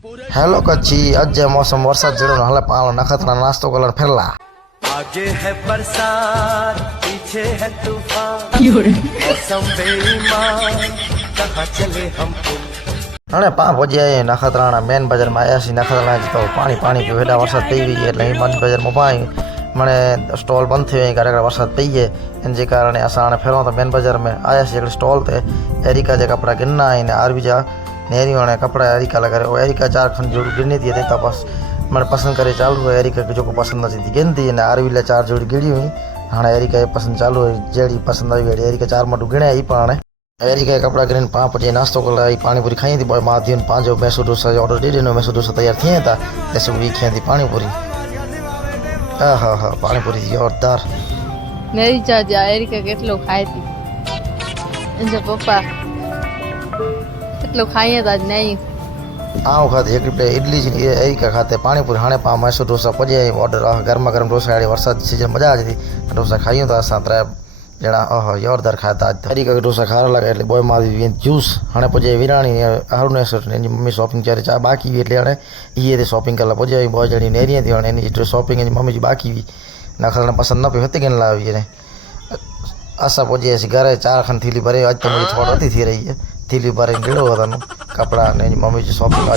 hello कच्ची अज मौसम वरसाद जड़ो हले पालो नखत्रा नास्तो कलर फिरला आगे है बरसात पीछे है तूफान मौसम बेईमान कहाँ चले हम हणे पा पहुंचे नखत्रा मेन बजार में आया सी नखत्रा तो पानी पानी पे वेडा वरसाद पई गई એટલે मन बजार में पाई मने स्टॉल बंद थे कारण वरसाद पई है इन जे कारण असा फेरो तो मेन बजार में आया सी स्टॉल ते एरिका जे कपड़ा गिरना इन आरबी जा नेरी वाले कपड़ा एरिका लगा रहे एरिका 4 खन जोड़ी गिरनी थी तो बस मैं पसंद करे चालू है एरिका जो को पसंद अची थी गिनती है आरवी ला 4 जोड़ी गिड़ी हुई हाँ एरिका पसंद चालू है जेड़ी पसंद आई वेड़ी एरिका 4 मटू गिणे ही पाने एरिका कपड़ा गिरन पा पजे नास्तो कर आई पानी पूरी खाई थी माध्यम 5 मैसो डोसा ऑर्डर दे देनो मैसो डोसा तैयार थिए था जैसे भी खाई थी पानी पूरी हाँ हाँ पानी पूरी जोरदार मेरी चाचा एरिका કેટલો ખાઈ હતી એના પપ્પા કેટલો ખાઈએ તો આજ નહીં आऊँ खाते एक प्लेट इडली एरिका खाते पानी पूरी हाणे पा मैसो डोसा पजे ऑर्डर गर्मा गर्म डोसा आड़ी वरसाद सीजन मजा आ थी डोसा खाइयो तो असां 3 जना जोरदार खाया आज एरिका डोसा खारा लगा એટલે બોય મારી જ્यूस हाणे पजे विराणी अरुणेश्वर ने मम्मी शॉपिंग करे चा बाकी भी એટલે हाणे ये ते शॉपिंग करला पजे बोय जणी नेरी थी हाणे एनी शॉपिंग मम्मी जी बाकी भी नखलने पसंद न पे हते गन लावी ने असा पजे घरे 4 खन थीली भरे आज तो मुझे थोड़ा थी रही है थीली भरे गिड़ो था कपड़ा ने मम्मी जी शॉपिंग